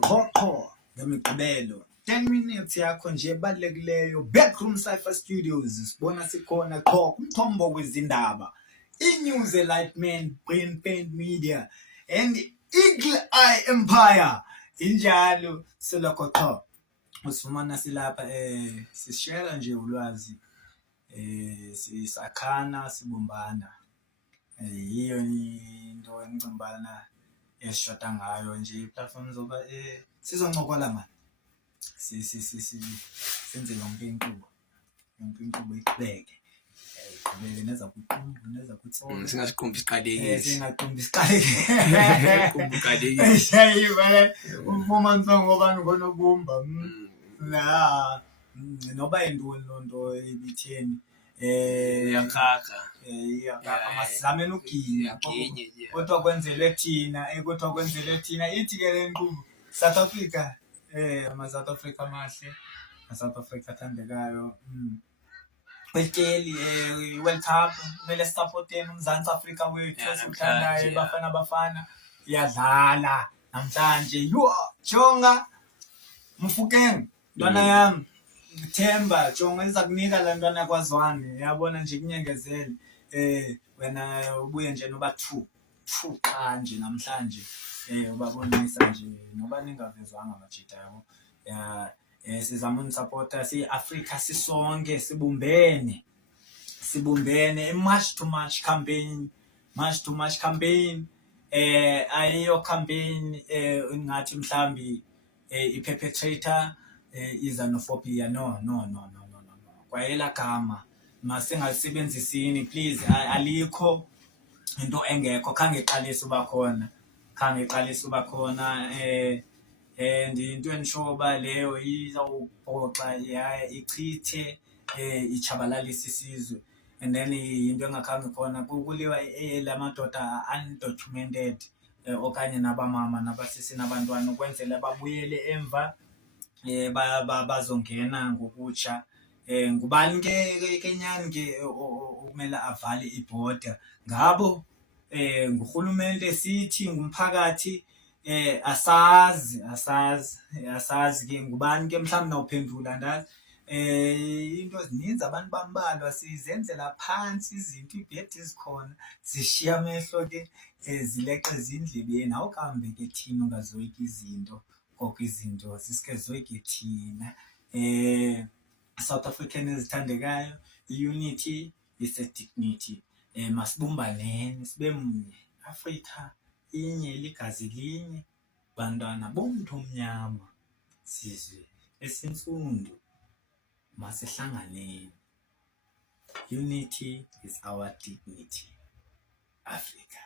Qho ngemigqibelo 10 minutes yakho nje ebalulekileyo Backroom Cypher Studios sibona sikhona qho kumthombo wezindaba iNews Enlightenment Brain Paint Media and Eagle Eye Empire injalo selokho qho usifumana silapha sishare nje ulwazi sisakhana sibumbana yiyo into engcimbana eshoda ngayo nje iplatform zoba sizoncokola manje senze yonke inkqubo iqhubeke neza kuqumbu neza kutsolo singaqumbi isiqalekile singaqumbi isiqalekile qumbu qalekile shayiwe uma nsongo bani konobumba noba intoni lonto ebitheni yakhakha masizame noginya kodwa kwenzelwe thina ithi ke le nkqubo South Africa ama-South Africa amahle ama-South Africa athandekayo welkeli World Cup kumele sisapoteni uMzantsi Afrika wethu esithandayo Bafana iyadlala namhlanje jonga Mfukeng ntwana yami Themba jonga iza kunika la ntwana yakwaZwane yabona nje kunyengezele wena ubuye nje noba 2 qha nje namhlanje ubabonisa nje noba ningavezwanga amajita yabo sizama unisupporta si-Africa sisonke sibumbene March to March campaign ayiyo campaign ngathi mhlambi i-perpetrator xenophobia no kwayela gama masingalisebenzisini please alikho into engekho khange iqalise uba khona and into enishoba leyo izawubhoxa ichithe ichabalalisa isizwe and then into engakhange khona kuliwa lamadoda undocumented okanye nabamama nabasisi nabantwana ukwenzela babuyele emva bazongena ngokutsha ngubani ke nyani ke okumele avale iborder ngabo ngurhulumente sithi ngumphakathi asazi ke ngubani ke mhlawumbe nawuphendula ndazi into zininzi abantu bambalwa sizenzela phansi izinto ibhedi zikhona zishiya amehlo ke zileqe zindlebeni awukambe ke thina ungazoyika izinto koko izinto sisike zoyike thina South African ezithandekayo unity is a dignity masibumbaneni sibe munye Africa inye ligazi linye bantwana bomuntu omnyama sizwe esinsundu masihlanganeni unity is our dignity Africa